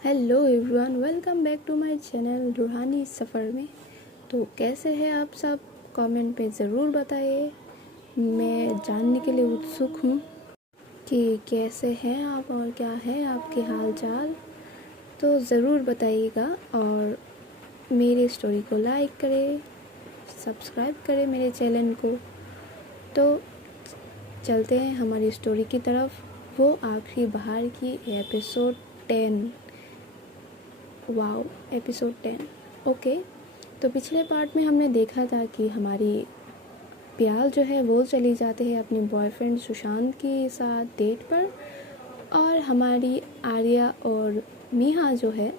Hello everyone, welcome back to my channel Roohani Safar में। तो कैसे हैं आप सब? कमेंट पे ज़रूर बताइए। मैं जानने के लिए उत्सुक हूँ कि कैसे हैं आप और क्या है आपके हाल चाल। तो ज़रूर बताइएगा और मेरी स्टोरी को लाइक करें, सब्सक्राइब करें मेरे चैनल को। तो चलते हैं हमारी स्टोरी की तरफ। वो आखिरी बहार की एपिसोड 10। Wow, episode 10। ओके, तो पिछले पार्ट में हमने देखा था कि हमारी प्याल जो है वो चली जाती है अपने बॉयफ्रेंड सुशांत के साथ डेट पर, और हमारी आर्या और मीहा जो है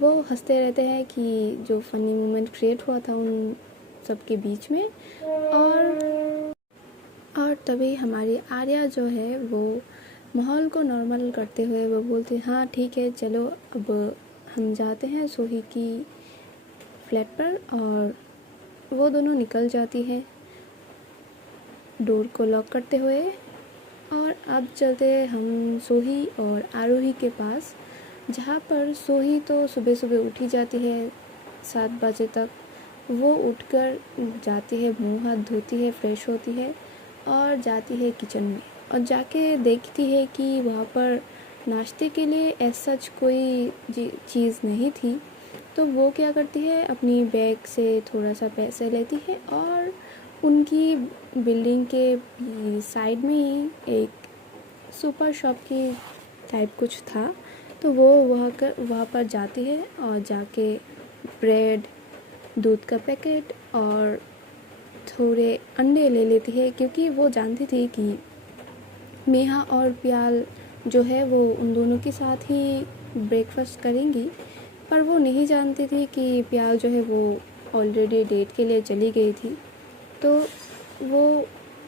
वो हंसते रहते हैं कि जो फ़नी मोमेंट क्रिएट हुआ था उन सबके बीच में। और तभी हमारी आर्या जो है वो माहौल को नॉर्मल करते हुए वो बोलती है, हाँ ठीक है, चलो अब हम जाते हैं सोही की फ्लैट पर। और वो दोनों निकल जाती है डोर को लॉक करते हुए। और अब चलते हैं हम सोही और आरोही के पास, जहाँ पर सोही तो सुबह सुबह उठी जाती है 7 बजे तक। वो उठकर जाती है, मुंह हाथ धोती है, फ्रेश होती है और जाती है किचन में। और जाके देखती है कि वहाँ पर नाश्ते के लिए ऐसा कोई चीज़ नहीं थी। तो वो क्या करती है, अपनी बैग से थोड़ा सा पैसे लेती है और उनकी बिल्डिंग के साइड में ही एक सुपर शॉप की टाइप कुछ था। तो वो वहाँ पर जाती है और जाके ब्रेड, दूध का पैकेट और थोड़े अंडे ले लेती है, क्योंकि वो जानती थी कि मेहा और प्याल जो है वो उन दोनों के साथ ही ब्रेकफास्ट करेंगी। पर वो नहीं जानती थी कि प्याल जो है वो ऑलरेडी डेट के लिए चली गई थी। तो वो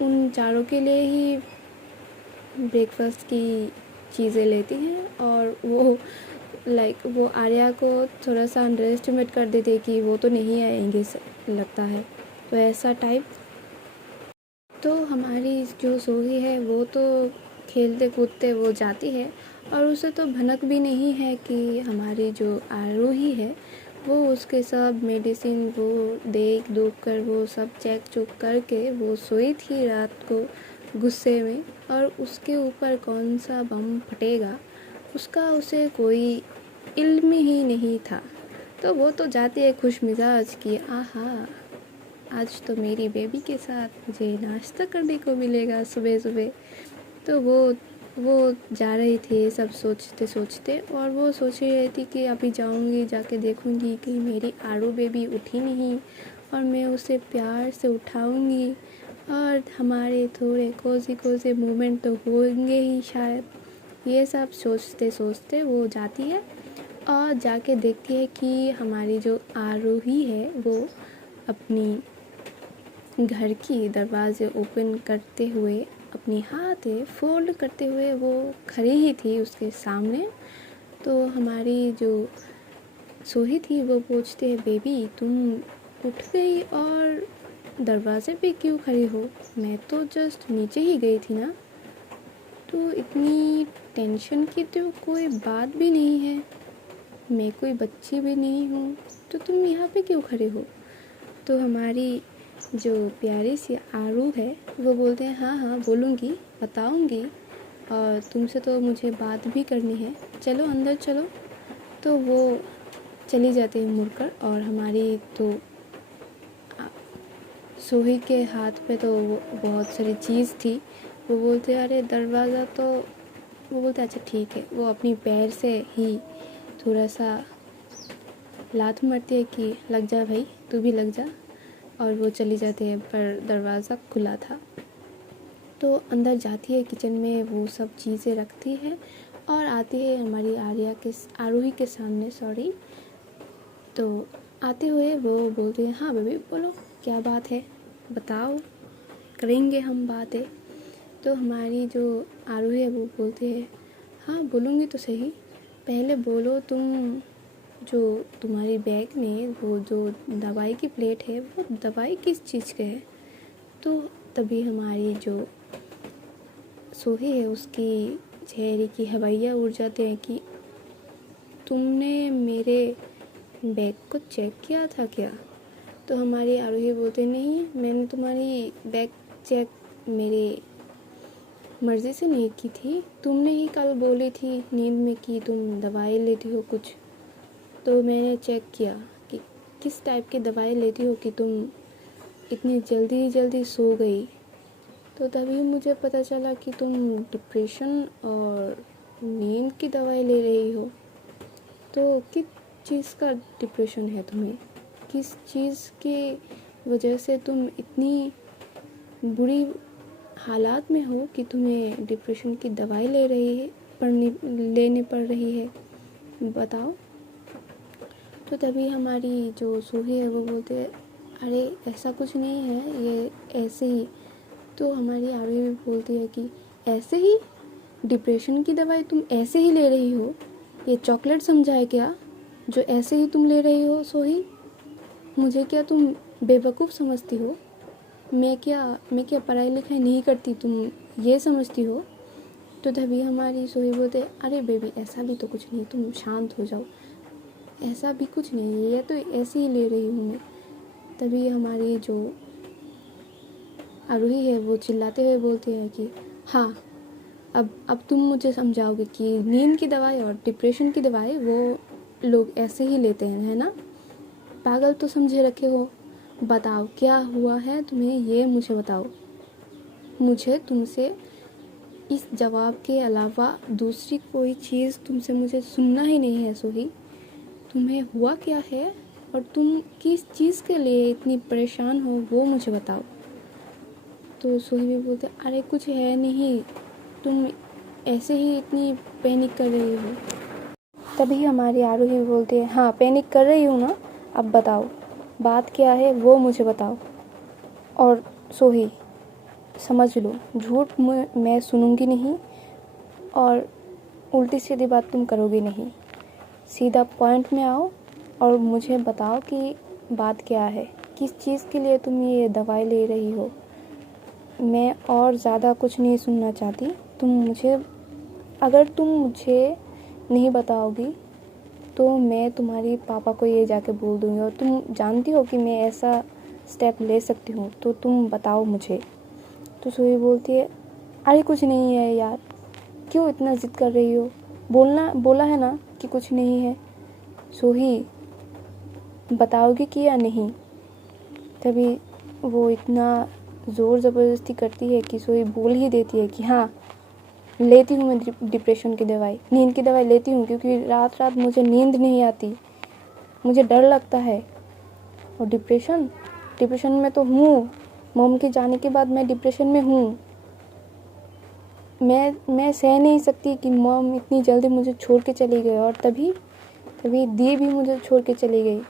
उन चारों के लिए ही ब्रेकफास्ट की चीज़ें लेती हैं। और वो वो आर्या को थोड़ा सा अंडर एस्टिमेट कर देती है कि वो तो नहीं आएंगे लगता है, तो ऐसा टाइप। तो हमारी जो सोही है वो तो खेलते कूदते वो जाती है, और उसे तो भनक भी नहीं है कि हमारी जो आरोही है वो उसके सब मेडिसिन वो देख दुख कर वो सब चेक चुक करके वो सोई थी रात को गुस्से में, और उसके ऊपर कौन सा बम फटेगा उसका उसे कोई इल्म ही नहीं था। तो वो तो जाती है खुश मिजाज कि आहा, आज तो मेरी बेबी के साथ मुझे नाश्ता करने को मिलेगा सुबह सुबह। तो वो जा रही थी सब सोचते सोचते, और वो सोच ही रही थी कि अभी जाऊंगी, जाके देखूंगी कि मेरी आरू बेबी उठी नहीं, और मैं उसे प्यार से उठाऊंगी और हमारे थोड़े कोजी कोजी मोमेंट तो होंगे ही शायद। ये सब सोचते सोचते वो जाती है और जाके देखती है कि हमारी जो आरोही है वो अपनी घर की दरवाज़े ओपन करते हुए अपनी हाथें फोल्ड करते हुए वो खड़ी ही थी उसके सामने। तो हमारी जो सोही थी वो पूछती है, बेबी तुम उठ गई और दरवाजे पे क्यों खड़ी हो? मैं तो जस्ट नीचे ही गई थी ना। तो इतनी टेंशन की तो कोई बात भी नहीं है, मैं कोई बच्ची भी नहीं हूँ, तो तुम यहाँ पे क्यों खड़े हो? तो हमारी जो प्यारी सी आरू है वो बोलते हैं, हाँ हाँ बोलूँगी, बताऊँगी, और तुमसे तो मुझे बात भी करनी है, चलो अंदर चलो। तो वो चली जाती है मुड़कर, और हमारी तो सोही के हाथ पे तो वो बहुत सारी चीज़ थी। वो बोलते अरे दरवाज़ा तो, वो बोलते अच्छा ठीक है। वो अपनी पैर से ही थोड़ा सा लात मारती है कि लग जा भाई, तू भी लग जा। और वो चली जाती है, पर दरवाज़ा खुला था। तो अंदर जाती है, किचन में वो सब चीज़ें रखती है और आती है हमारी आरोही के सामने, सॉरी। तो आते हुए वो बोलते हैं, हाँ बेबी बोलो क्या बात है, बताओ, करेंगे हम बातें। तो हमारी जो आरोही है वो बोलते हैं, हाँ बोलूँगी तो सही, पहले बोलो तुम, जो तुम्हारी बैग में वो जो दवाई की प्लेट है वो दवाई किस चीज़ के है? तो तभी हमारी जो सोही है उसकी चेहरे की हवाइयाँ उड़ जाते हैं कि तुमने मेरे बैग को चेक किया था क्या? तो हमारी आरोही बोलते, नहीं, मैंने तुम्हारी बैग चेक मेरे मर्ज़ी से नहीं की थी। तुमने ही कल बोली थी नींद में कि तुम दवाई लेती हो कुछ, तो मैंने चेक किया कि किस टाइप की दवाई लेती हो कि तुम इतनी जल्दी सो गई। तो तभी मुझे पता चला कि तुम डिप्रेशन और नींद की दवाई ले रही हो। तो किस चीज़ का डिप्रेशन है तुम्हें? किस चीज़ की वजह से तुम इतनी बुरी हालात में हो कि तुम्हें डिप्रेशन की दवाई लेने पड़ रही है, बताओ। तो तभी हमारी जो सूही है वो बोलते हैं, अरे ऐसा कुछ नहीं है, ये ऐसे ही। तो हमारी आरोही भी बोलती है कि ऐसे ही? डिप्रेशन की दवाई तुम ऐसे ही ले रही हो? ये चॉकलेट समझा है क्या जो ऐसे ही तुम ले रही हो सोही? मुझे क्या तुम बेवकूफ़ समझती हो? मैं क्या पढ़ाई लिखाई नहीं करती, तुम ये समझती हो? तो तभी हमारी सोही बोलते, अरे बेबी ऐसा भी तो कुछ नहीं, तुम शांत हो जाओ, ऐसा भी कुछ नहीं है, ये तो ऐसे ही ले रही हूँ मैं। तभी हमारी जो आरोही है वो चिल्लाते हुए बोलती है कि हाँ, अब तुम मुझे समझाओगे कि नींद की दवाई और डिप्रेशन की दवाई वो लोग ऐसे ही लेते हैं, है ना? पागल तो समझे रखे हो। बताओ क्या हुआ है तुम्हें, ये मुझे बताओ। मुझे तुमसे इस जवाब के अलावा दूसरी कोई चीज़ तुमसे मुझे सुनना ही नहीं है सोही। तुम्हें हुआ क्या है और तुम किस चीज़ के लिए इतनी परेशान हो वो मुझे बताओ। तो सोही भी बोलते, अरे कुछ है नहीं, तुम ऐसे ही इतनी पैनिक कर रही हो। तभी हमारी आरोही भी बोलती है, हाँ पैनिक कर रही हूँ ना, अब बताओ बात क्या है वो मुझे बताओ। और सोही समझ लो, झूठ मैं सुनूंगी नहीं और उल्टी सीधी बात तुम करोगी नहीं। सीधा पॉइंट में आओ और मुझे बताओ कि बात क्या है, किस चीज़ के लिए तुम ये दवाई ले रही हो। मैं और ज़्यादा कुछ नहीं सुनना चाहती। अगर तुम मुझे नहीं बताओगी तो मैं तुम्हारी पापा को ये जाके बोल दूँगी, और तुम जानती हो कि मैं ऐसा स्टेप ले सकती हूँ, तो तुम बताओ मुझे। तो सोही बोलती है, अरे कुछ नहीं है यार, क्यों इतना ज़िद कर रही हो? बोला है ना कि कुछ नहीं है। सोही बताओगी कि या नहीं? तभी वो इतना ज़ोर ज़बरदस्ती करती है कि सोही बोल ही देती है कि हाँ लेती हूँ मैं डिप्रेशन की दवाई, नींद की दवाई लेती हूँ, क्योंकि रात रात मुझे नींद नहीं आती, मुझे डर लगता है। और डिप्रेशन में तो हूँ, मॉम के जाने के बाद मैं डिप्रेशन में हूँ। मैं सह नहीं सकती कि मॉम इतनी जल्दी मुझे छोड़ के चली गई, और तभी दी भी मुझे छोड़ के चली गई।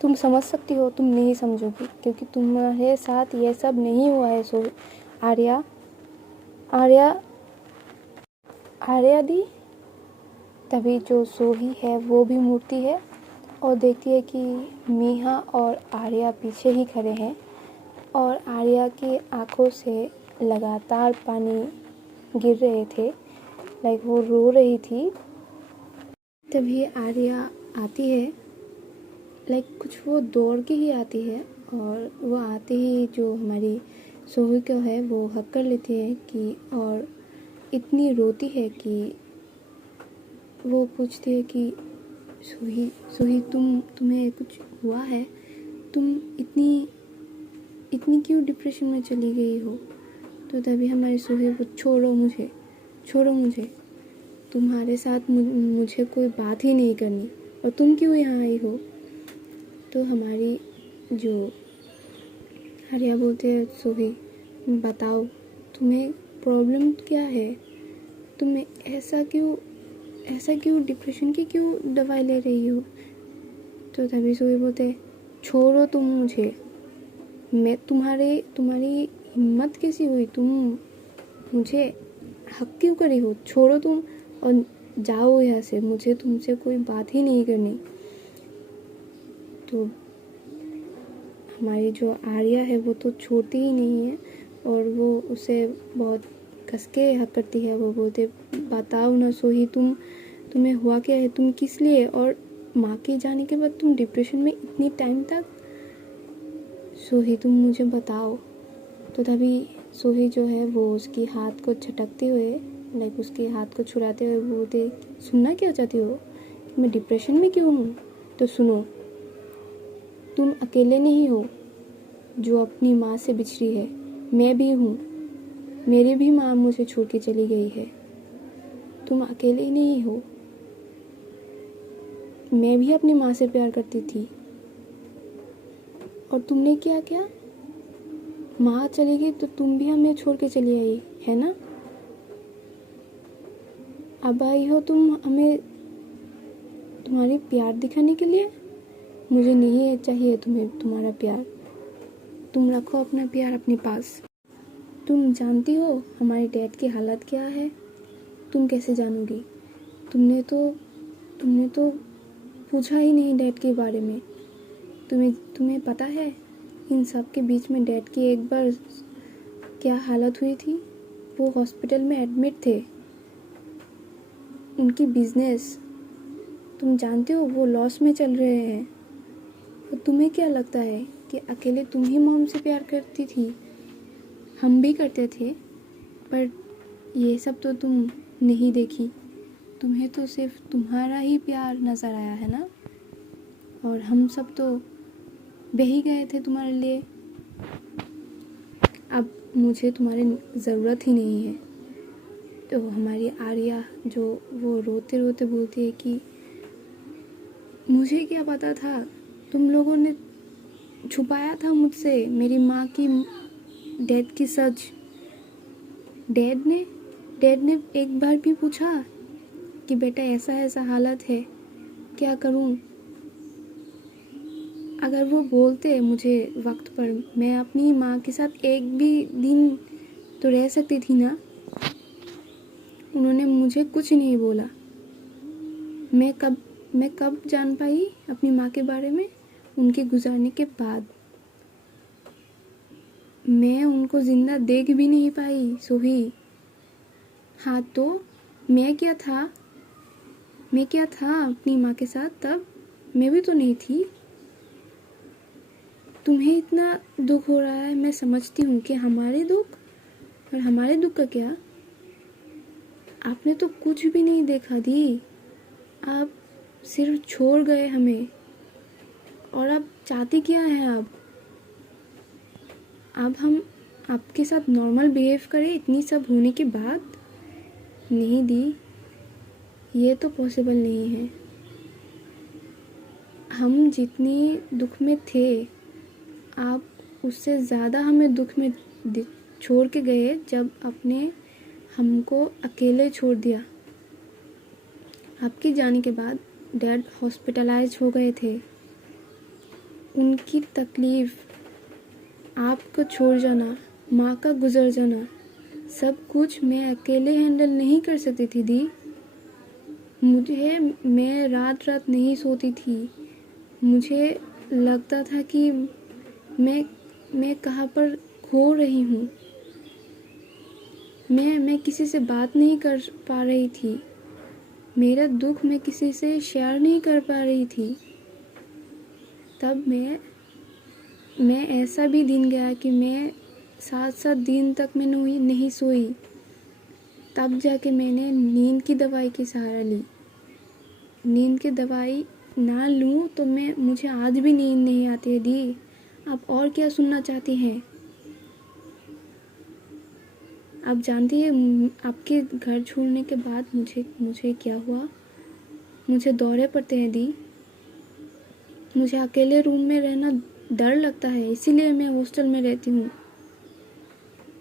तुम समझ सकती हो, तुम नहीं समझोगी, क्योंकि तुम्हारे साथ ये सब नहीं हुआ है। सो आर्या दी। तभी जो सोही है वो भी मुड़ती है और देखती है कि मीहा और आर्या पीछे ही खड़े हैं, और आर्या की आंखों से लगातार पानी गिर रहे थे, लाइक वो रो रही थी। तभी आर्या आती है, लाइक कुछ वो दौड़ के ही आती है, और वो आते ही जो हमारी सोही को है वो हक कर लेती है कि, और इतनी रोती है कि वो पूछती है कि सोही तुम्हें कुछ हुआ है? तुम इतनी क्यों डिप्रेशन में चली गई हो? तो तभी हमारी सोही को, छोड़ो मुझे, तुम्हारे साथ मुझे कोई बात ही नहीं करनी, और तुम क्यों यहाँ आई हो? तो हमारी जो आर्या बोलते हैं, सोही बताओ तुम्हें प्रॉब्लम क्या है, तुम्हें ऐसा क्यों डिप्रेशन की क्यों दवाई ले रही हो? तो तभी सोही बोलते, छोड़ो तुम मुझे, मैं तुम्हारी हिम्मत कैसी हुई, तुम मुझे हक क्यों करी हो? छोड़ो तुम और जाओ यहाँ से, मुझे तुमसे कोई बात ही नहीं करनी। तो हमारी जो आर्या है वो तो छोड़ती ही नहीं है, और वो उसे बहुत कस के हक करती है। वो बोलते, बताओ ना सोही, तुम्हें हुआ क्या है? तुम किस लिए? और माँ के जाने के बाद तुम डिप्रेशन में इतनी टाइम तक? सोही तुम मुझे बताओ। तो तभी सोही जो है वो उसकी हाथ को झटकते हुए, लाइक उसके हाथ को छुड़ाते हुए बोलते, सुनना क्या चाहती हो? मैं डिप्रेशन में क्यों हूँ? तो सुनो, तुम अकेले नहीं हो जो अपनी माँ से बिछड़ी है। मैं भी हूँ, मेरी भी माँ मुझे छोड़ के चली गई है। तुम अकेले ही नहीं हो, मैं भी अपनी माँ से प्यार करती थी। और तुमने क्या किया? माँ चली गई तो तुम भी हमें छोड़ के चली आई, है ना? अब आई हो तुम हमें तुम्हारी प्यार दिखाने के लिए। मुझे नहीं चाहिए तुम्हें तुम्हारा प्यार। तुम रखो अपना प्यार अपने पास। तुम जानती हो हमारे डैड की हालत क्या है? तुम कैसे जानोगी? तुमने तो पूछा ही नहीं डैड के बारे में। तुम्हें पता है इन सब के बीच में डैड की एक बार क्या हालत हुई थी? वो हॉस्पिटल में एडमिट थे। उनकी बिजनेस तुम जानते हो वो लॉस में चल रहे हैं। तो तुम्हें क्या लगता है कि अकेले तुम ही मॉम से प्यार करती थी? हम भी करते थे, पर ये सब तो तुम नहीं देखी। तुम्हें तो सिर्फ तुम्हारा ही प्यार नज़र आया है ना? और हम सब तो बह ही गए थे तुम्हारे लिए। अब मुझे तुम्हारी ज़रूरत ही नहीं है। तो हमारी आर्या जो वो रोते रोते बोलती है कि मुझे क्या पता था, तुम लोगों ने छुपाया था मुझसे मेरी माँ की डेथ की सच। डैड ने एक बार भी पूछा कि बेटा ऐसा ऐसा हालत है, क्या करूं? अगर वो बोलते मुझे वक्त पर, मैं अपनी माँ के साथ एक भी दिन तो रह सकती थी ना। उन्होंने मुझे कुछ नहीं बोला। मैं कब जान पाई अपनी माँ के बारे में? उनके गुजरने के बाद। मैं उनको जिंदा देख भी नहीं पाई सोही। हाँ तो मैं क्या था अपनी माँ के साथ तब? मैं भी तो नहीं थी। तुम्हें इतना दुख हो रहा है, मैं समझती हूँ कि हमारे दुख, और हमारे दुख का क्या? आपने तो कुछ भी नहीं देखा दी। आप सिर्फ छोड़ गए हमें। और आप चाहती क्या हैं? अब हम आपके साथ नॉर्मल बिहेव करें इतनी सब होने के बाद? नहीं दी, ये तो पॉसिबल नहीं है। हम जितनी दुख में थे, आप उससे ज़्यादा हमें दुख में छोड़ के गए जब आपने हमको अकेले छोड़ दिया। आपके जाने के बाद डैड हॉस्पिटलाइज हो गए थे। उनकी तकलीफ़, आपको छोड़ जाना, माँ का गुजर जाना, सब कुछ मैं अकेले हैंडल नहीं कर सकती थी दी। मैं रात रात नहीं सोती थी। मुझे लगता था कि मैं कहाँ पर खो रही हूँ। मैं किसी से बात नहीं कर पा रही थी। मेरा दुख मैं किसी से शेयर नहीं कर पा रही थी। तब मैं ऐसा भी दिन गया कि मैं 7-7 दिन तक मैं नहीं सोई। तब जाके मैंने नींद की दवाई की सहारा ली। नींद की दवाई ना लूँ तो मुझे आज भी नींद नहीं आती है दी। आप और क्या सुनना चाहती हैं? आप जानती है आपके घर छोड़ने के बाद मुझे क्या हुआ? मुझे दौरे पड़ते हैं दी। मुझे अकेले रूम में रहना डर लगता है, इसीलिए मैं हॉस्टल में रहती हूँ।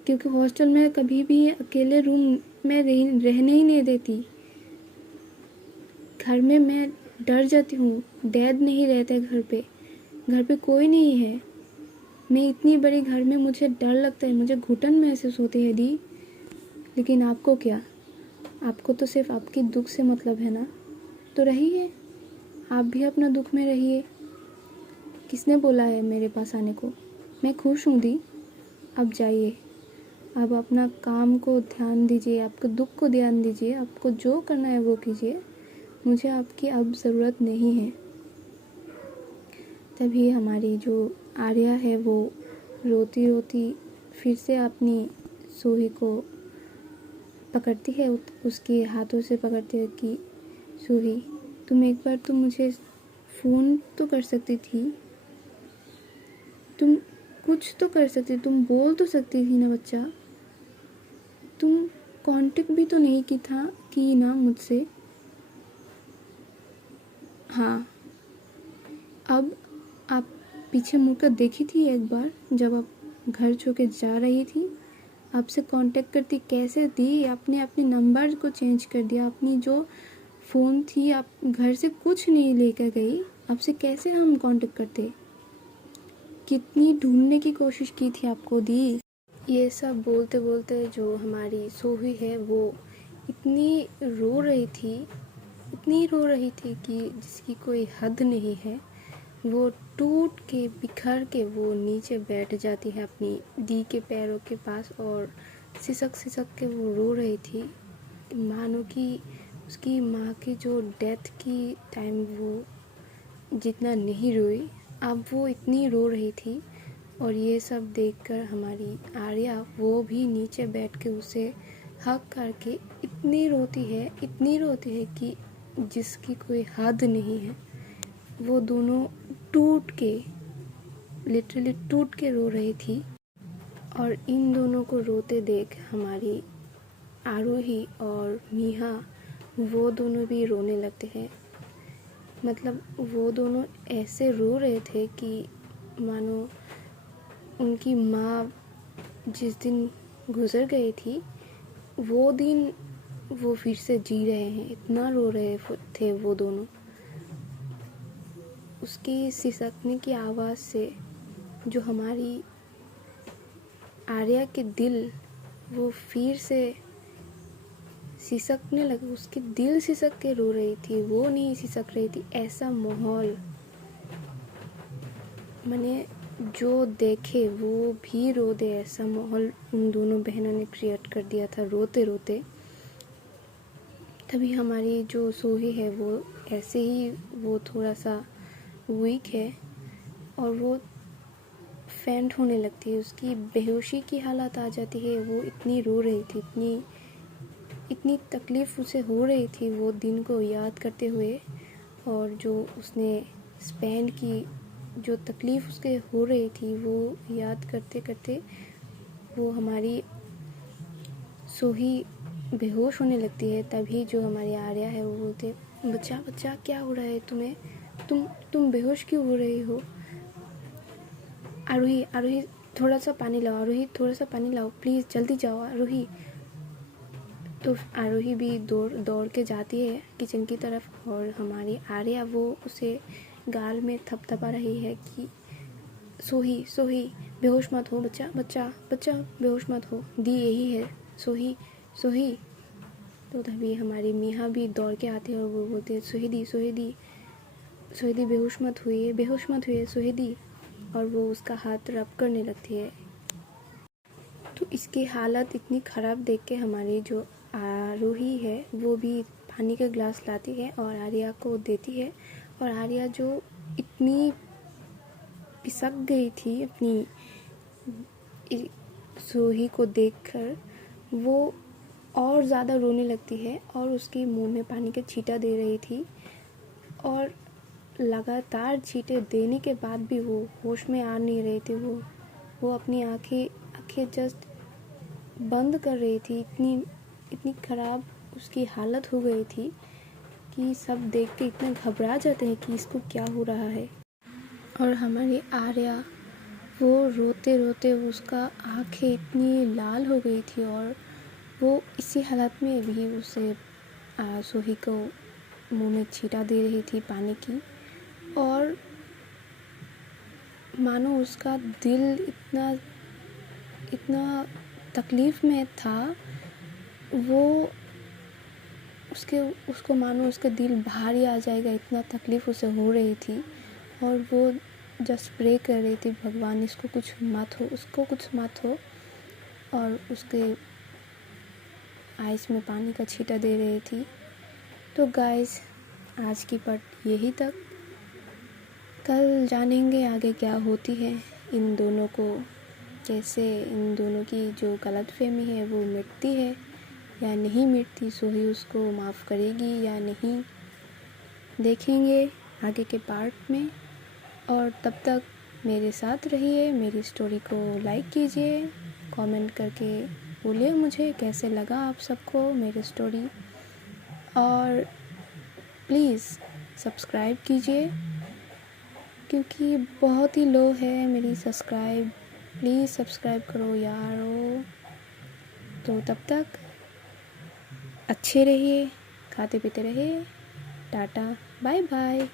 क्योंकि हॉस्टल में कभी भी अकेले रूम में रहने ही नहीं देती। घर में मैं डर जाती हूँ। डैड नहीं रहते घर पे कोई नहीं है। मैं इतनी बड़ी घर में मुझे डर लगता है, मुझे घुटन महसूस होती है दी। लेकिन आपको क्या? आपको तो सिर्फ आपके दुख से मतलब है ना? तो रहिए, आप भी अपना दुख में रहिए। किसने बोला है मेरे पास आने को? मैं खुश हूँ दी। अब जाइए, अब अपना काम को ध्यान दीजिए, आपको दुख को ध्यान दीजिए, आपको जो करना है वो कीजिए। मुझे आपकी अब ज़रूरत नहीं है। तभी हमारी जो आर्या है वो रोती रोती फिर से अपनी सोही को पकड़ती है, उसके हाथों से पकड़ती है कि सोही, तुम एक बार तो मुझे फ़ोन तो कर सकती थी, तुम कुछ तो कर सकती, तुम बोल तो सकती थी ना बच्चा, तुम कांटेक्ट भी तो नहीं की ना मुझसे। हाँ, अब आप पीछे मुड़कर देखी थी एक बार जब आप घर छोड़ के जा रही थी, आपसे कांटेक्ट करती कैसे थी, आपने अपने नंबर को चेंज कर दिया, अपनी जो फ़ोन थी आप घर से कुछ नहीं लेकर गई, आपसे कैसे हम कांटेक्ट करते, कितनी ढूंढने की कोशिश की थी आपको दी। ये सब बोलते बोलते जो हमारी सोही है वो इतनी रो रही थी, इतनी रो रही थी कि जिसकी कोई हद नहीं है। वो टूट के बिखर के वो नीचे बैठ जाती है अपनी दी के पैरों के पास और सिसक सिसक के वो रो रही थी, मानो कि उसकी माँ की जो डेथ की टाइम वो जितना नहीं रोई, अब वो इतनी रो रही थी। और ये सब देखकर हमारी आर्या वो भी नीचे बैठ के उसे हक करके इतनी रोती है, इतनी रोती है कि जिसकी कोई हद नहीं है। वो दोनों टूट के, लिटरली टूट के रो रही थी। और इन दोनों को रोते देख हमारी आरोही और मीहा वो दोनों भी रोने लगते हैं। मतलब वो दोनों ऐसे रो रहे थे कि मानो उनकी माँ जिस दिन गुज़र गई थी वो दिन वो फिर से जी रहे हैं, इतना रो रहे थे वो दोनों। उसकी सिसकने की आवाज़ से जो हमारी आर्या के दिल वो फिर से सिसकने लगे, उसके दिल सिसक के रो रही थी, वो नहीं सिसक रही थी। ऐसा माहौल मैंने जो देखे वो भी रो दे, ऐसा माहौल उन दोनों बहनों ने क्रिएट कर दिया था रोते रोते। तभी हमारी जो सोही है वो ऐसे ही वो थोड़ा सा वीक है और वो फेंट होने लगती है, उसकी बेहोशी की हालत आ जाती है। वो इतनी रो रही थी, इतनी तकलीफ़ उसे हो रही थी वो दिन को याद करते हुए, और जो उसने स्पेंड की जो तकलीफ़ उसके हो रही थी वो याद करते करते वो हमारी सोही बेहोश होने लगती है। तभी जो हमारी आर्या है वो बोलते, बच्चा बच्चा क्या हो रहा है तुम्हें, तुम बेहोश क्यों हो रही हो। आरोही आरोही थोड़ा सा पानी लाओ, आरोही थोड़ा सा पानी लाओ प्लीज़, जल्दी जाओ आरोही। तो आरोही भी दौड़ के जाती है किचन की तरफ और हमारी आर्या वो उसे गाल में थपथपा रही है कि सोही सोही बेहोश मत हो, बच्चा बच्चा बच्चा बेहोश मत हो, दी यही है, सोही सोही। तो तभी हमारी मीहा भी दौड़ के आती है और वो बोलती है, सोहिदी सोहिदी सोहिदी बेहोश मत हुई, बेहोश मत हुई सोहिदी। और वो उसका हाथ रब करने लगती है। तो इसकी हालत इतनी ख़राब देख के हमारी जो आरोही है वो भी पानी का ग्लास लाती है और आर्या को देती है। और आर्या जो इतनी पिसक गई थी अपनी सोही को देखकर, वो और ज़्यादा रोने लगती है और उसके मुंह में पानी का छींटा दे रही थी। और लगातार छींटे देने के बाद भी वो होश में आ नहीं रही थी। वो अपनी आंखें जस्ट बंद कर रही थी। इतनी ख़राब उसकी हालत हो गई थी कि सब देख के इतना घबरा जाते हैं कि इसको क्या हो रहा है। और हमारी आर्या वो रोते रोते उसका आंखें इतनी लाल हो गई थी और वो इसी हालत में भी उसे सोही को मुंह में छींटा दे रही थी पानी की। और मानो उसका दिल इतना तकलीफ़ में था, वो उसको मानो उसका दिल भारी आ जाएगा, इतना तकलीफ़ उसे हो रही थी। और वो जस्ट प्रे कर रही थी, भगवान इसको कुछ मत हो, उसको कुछ मत हो। और उसके आइस में पानी का छींटा दे रही थी। तो गाइस आज की पार्ट यही तक। कल जानेंगे आगे क्या होती है इन दोनों को, कैसे इन दोनों की जो गलतफहमी है वो मिटती है या नहीं मिटती, सोही उसको माफ़ करेगी या नहीं, देखेंगे आगे के पार्ट में। और तब तक मेरे साथ रहिए, मेरी स्टोरी को लाइक कीजिए, कमेंट करके बोलिए मुझे कैसे लगा आप सबको मेरी स्टोरी, और प्लीज़ सब्सक्राइब कीजिए क्योंकि बहुत ही लो है मेरी सब्सक्राइब। प्लीज़ सब्सक्राइब करो यारो। तो तब तक अच्छे रहिए, खाते पीते रहिए, टाटा बाय बाय।